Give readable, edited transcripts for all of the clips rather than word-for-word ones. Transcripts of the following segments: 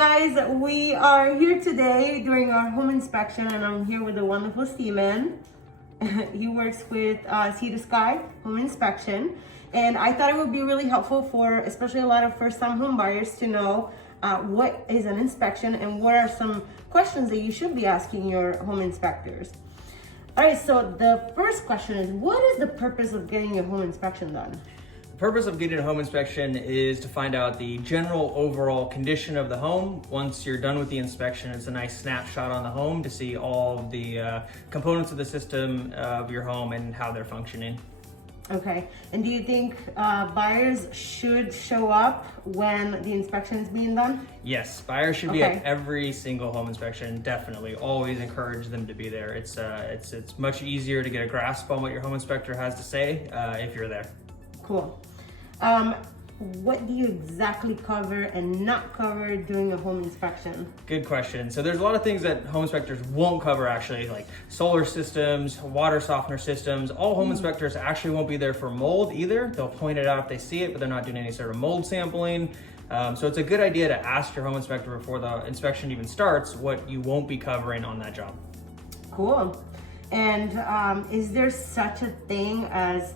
guys, we are here today during our home inspection, and I'm here with the wonderful Steven. He works with Sea to Sky Home Inspection, and I thought it would be really helpful for especially a lot of first-time home buyers to know what is an inspection and what are some questions that you should be asking your home inspectors. All right, so the first question is, what is the purpose of getting your home inspection done? The purpose of getting a home inspection is to find out the general overall condition of the home. Once you're done with the inspection, it's a nice snapshot on the home to see all of the components of the system of your home and how they're functioning. Okay, and do you think buyers should show up when the inspection is being done? Yes, buyers should be at every single home inspection, definitely. Always encourage them to be there. It's much easier to get a grasp on what your home inspector has to say if you're there. Cool. What do you exactly cover and not cover during a home inspection? Good question. So there's a lot of things that home inspectors won't cover actually, like solar systems, water softener systems. All home inspectors actually won't be there for mold either. They'll point it out if they see it, but they're not doing any sort of mold sampling. So it's a good idea to ask your home inspector before the inspection even starts what you won't be covering on that job. Cool. And is there such a thing as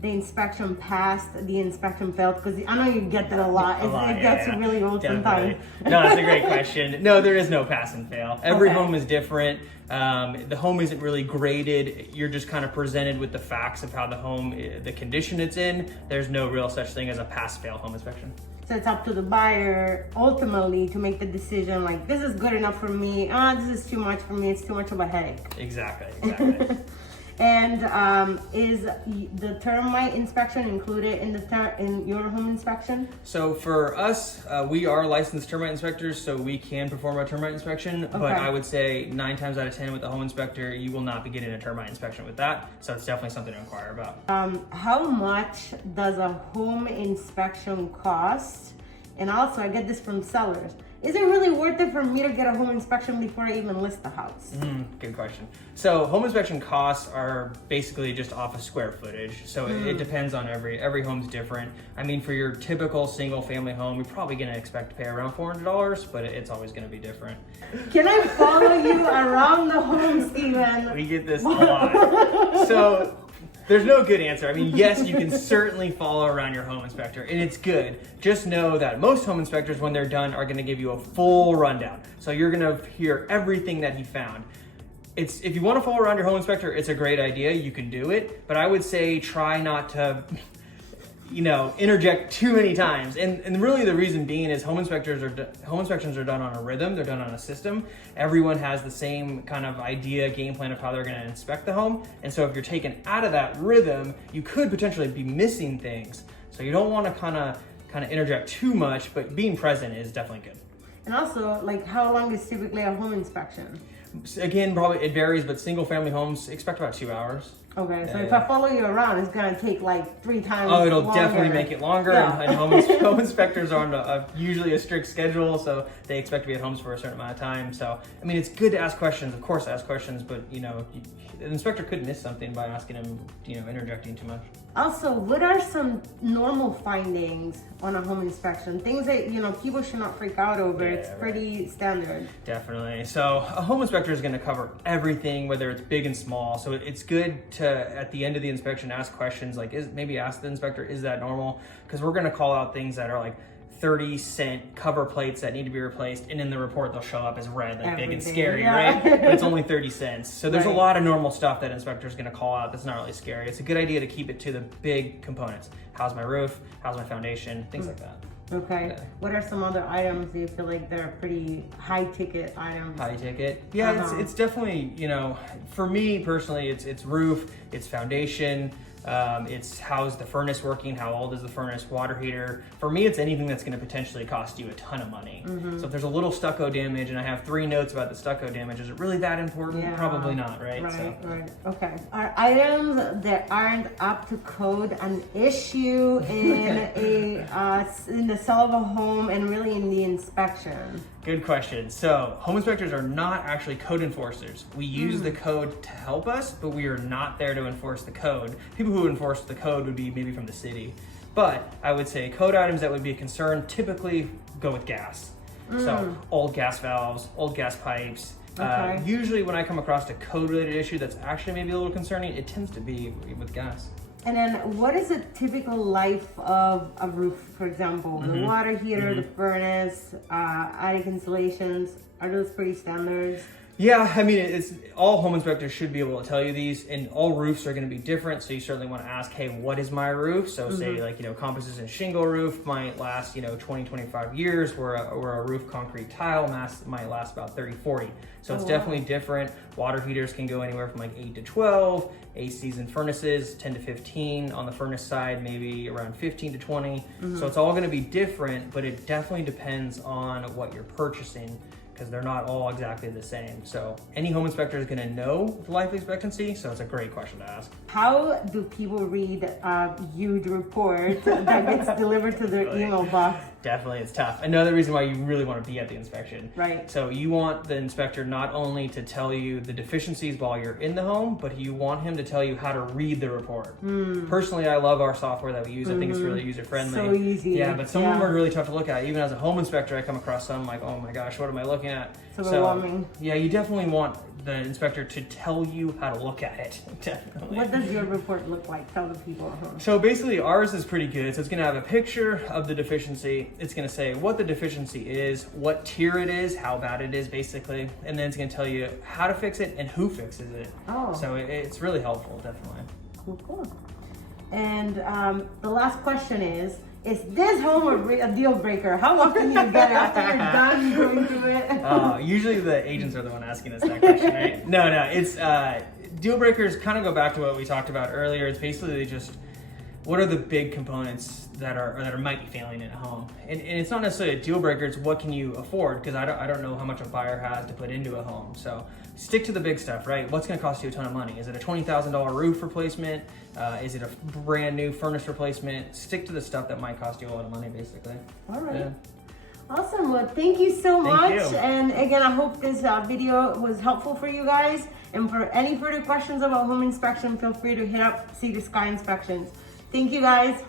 the inspection passed, the inspection failed? Because I know you get that a lot. It gets really old sometimes. No, that's a great question. No, there is no pass and fail. Every home is different. The home isn't really graded. You're just kind of presented with the facts of how the home, the condition it's in. There's no real such thing as a pass-fail home inspection. So it's up to the buyer ultimately to make the decision, like, this is good enough for me. This is too much for me. It's too much of a headache. Exactly. And is the termite inspection included in your home inspection? So for us, we are licensed termite inspectors, so we can perform a termite inspection. But I would say 9 times out of 10 with the home inspector, you will not be getting a termite inspection with that. So it's definitely something to inquire about. How much does a home inspection cost? And also, I get this from sellers. Is it really worth it for me to get a home inspection before I even list the house? Good question. So home inspection costs are basically just off of square footage. So it depends on every home's different. I mean, for your typical single family home, you're probably gonna expect to pay around $400, but it's always gonna be different. Can I follow you around the home, Steven? We get this a lot. So there's no good answer. I mean, yes, you can certainly follow around your home inspector, and it's good. Just know that most home inspectors, when they're done, are gonna give you a full rundown. So you're gonna hear everything that he found. If you wanna follow around your home inspector, it's a great idea, you can do it, but I would say try not to interject too many times. And really the reason being is home inspections are done on a rhythm, they're done on a system. Everyone has the same kind of idea, game plan of how they're gonna inspect the home. And so if you're taken out of that rhythm, you could potentially be missing things. So you don't wanna kind of interject too much, but being present is definitely good. And also, like, how long is typically a home inspection? Again, probably it varies, but single family homes, expect about 2 hours. Okay, so if I follow you around, it's gonna take like 3 times Oh, it'll longer. definitely make it longer. Yeah. And home inspectors are on usually a strict schedule, so they expect to be at homes for a certain amount of time. So, I mean, it's good to ask questions, of course, ask questions, but an inspector could miss something by asking him, interjecting too much. Also, what are some normal findings on a home inspection? Things that, people should not freak out over. It's pretty standard. Definitely. So a home inspector is going to cover everything, whether it's big and small. So it's good to, at the end of the inspection, ask questions like, maybe ask the inspector, is that normal? Because we're going to call out things that are like 30-cent cover plates that need to be replaced, and in the report they'll show up as red, like big and scary, right? But it's only 30 cents. So there's a lot of normal stuff that inspector's gonna call out that's not really scary. It's a good idea to keep it to the big components. How's my roof? How's my foundation? Things like that. Okay. Yeah. What are some other items that you feel like they're pretty high ticket items? High ticket? Yeah, it's definitely, for me personally, it's roof, it's foundation, it's how's the furnace working, how old is the furnace, water heater. For me, it's anything that's going to potentially cost you a ton of money. So if there's a little stucco damage and I have 3 notes about the stucco damage, is it really that important? Yeah. Probably not, right? Right. Okay. Are items that aren't up to code an issue in in the sale of a home and really in the inspection? Good question. So home inspectors are not actually code enforcers. We use the code to help us, but we are not there to enforce the code. People who enforce the code would be maybe from the city. But I would say code items that would be a concern typically go with gas. So old gas valves, old gas pipes. Okay. Usually when I come across a code-related issue that's actually maybe a little concerning, it tends to be with gas. And then what is a typical life of a roof, for example? The water heater, the furnace, attic insulations, are those pretty standards? Yeah, I mean, it's all home inspectors should be able to tell you these, and all roofs are going to be different. So you certainly want to ask, hey, what is my roof? So say like, composition shingle roof might last, 20, 25 years, where a roof concrete tile might last about 30, 40. So it's definitely different. Water heaters can go anywhere from like 8 to 12. ACs and furnaces, 10 to 15. On the furnace side, maybe around 15 to 20. So it's all going to be different, but it definitely depends on what you're purchasing, because they're not all exactly the same. So any home inspector is gonna know the life expectancy, so it's a great question to ask. How do people read a huge report that gets delivered to their email box? Definitely, it's tough. Another reason why you really want to be at the inspection. Right. So you want the inspector not only to tell you the deficiencies while you're in the home, but you want him to tell you how to read the report. Personally, I love our software that we use. I think it's really user-friendly. So easy. Yeah, but some of them are really tough to look at. Even as a home inspector, I come across some like, oh my gosh, what am I looking at? It's overwhelming. Yeah, you definitely want the inspector to tell you how to look at it. Definitely. What does your report look like? Tell the people at home. So basically ours is pretty good. So it's gonna have a picture of the deficiency. It's gonna say what the deficiency is, what tier it is, how bad it is basically, and then it's gonna tell you how to fix it and who fixes it. Oh. So it's really helpful, definitely. Cool. And the last question is this home a deal breaker? How often do you get it after you're done going through it? Usually the agents are the one asking us that question, right? No, it's deal breakers kind of go back to what we talked about earlier. It's basically just what are the big components that might be failing in a home, and it's not necessarily a deal breaker. It's what can you afford, because I don't know how much a buyer has to put into a home. So stick to the big stuff, right? What's going to cost you a ton of money? Is it a $20,000 roof replacement? Is it a brand new furnace replacement? Stick to the stuff that might cost you a lot of money, basically. All right. Yeah. Awesome. Well, thank you so much. You. And again, I hope this video was helpful for you guys. And for any further questions about home inspection, feel free to hit up Sea to Sky Inspections. Thank you guys.